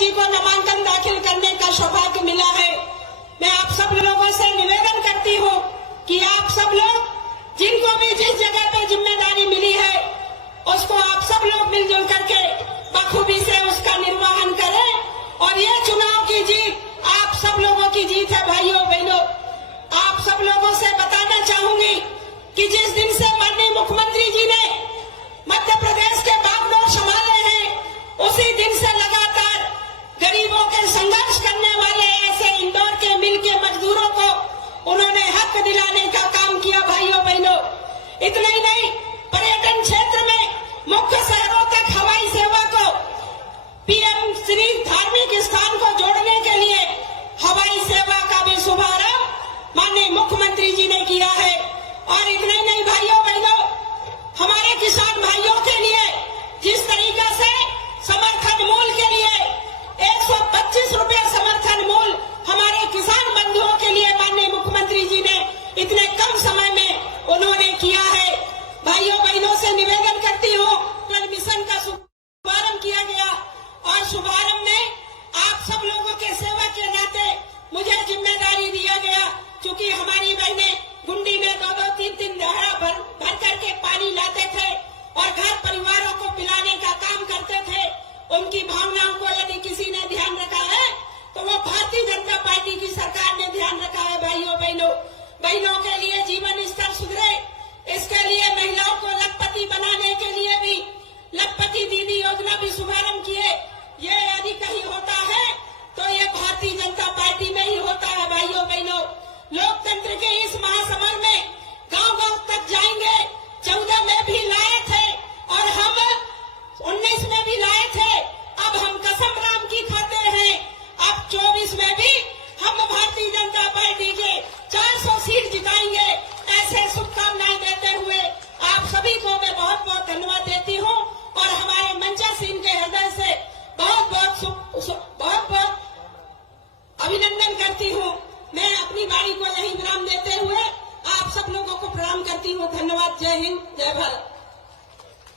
जी को नामांकन दाखिल करने का सौभाग्य मिला है। मैं आप सब लोगों से निवेदन करती हूँ कि आप सब लोग जिनको भी जिस जगह पे जिम्मेदारी मिली है उसको आप सब लोग मिलजुल करके बखूबी से उसका निर्वहन करें। और ये चुनाव की जीत आप सब लोगों की जीत है। भाइयों बहनों, आप सब लोगों से बताना चाहूंगी कि जिस दिन से माननीय मुख्यमंत्री जी ने मध्य प्रदेश के बागडोर संभाले हैं उसी दिन से लगातार गरीबों के संघर्ष करने वाले ऐसे इंदौर के मिल के मजदूरों को उन्होंने हक दिलाने का काम किया। भाइयों बहनों, इतना ही नहीं, पर्यटन क्षेत्र में मुख्य शहरों तक हवाई सेवा को पीएम श्री धार्मिक स्थान को जोड़ने के लिए हवाई सेवा का भी शुभारंभ माननीय मुख्यमंत्री जी ने किया है। और इतना ही नहीं भाइयों बहनों, हमारे किसान भाइयों के लिए जिस तरीका से समर्थन मूल्य के लिए 125 रुपए समर्थन मूल्य हमारे किसान बंधुओं के लिए माननीय मुख्यमंत्री जी ने इतने कम समय में उन्होंने किया है। भाइयों बहनों से निवेदन करती हूँ, मिशन का शुभारंभ किया गया और शुभारंभ में आप सब लोगों के सेवा के नाते मुझे जिम्मेदारी दिया गया। क्योंकि हमारी बहनें गुंडी में 2-3 दहाड़ा भर करके पानी लाते थे और घर परिवारों को पिलाने का काम करते थे। उनकी भावनाओं को यदि किसी ने ध्यान रखा है तो वो भारतीय जनता पार्टी की सरकार ने ध्यान रखा है। भाइयों बहनों, बहनों के लिए जीवन स्तर सुधरे, इसके लिए महिलाओं को लखपति बनाने के लिए भी लखपति दीदी योजना भी शुभारंभ किए। ये यदि कहीं होता है तो ये भारतीय जनता पार्टी में ही होता है। भाइयों बहनों, लोकतंत्र के इस महासमर में गांव-गांव तक जाएंगे। 14 में भी लाए थे और हम 19 में भी लाए थे। अब हम कसम राम की खाते हैं, अब 24 में भी हम भारतीय जनता पार्टी के 400 सीट जिताएंगे। ऐसे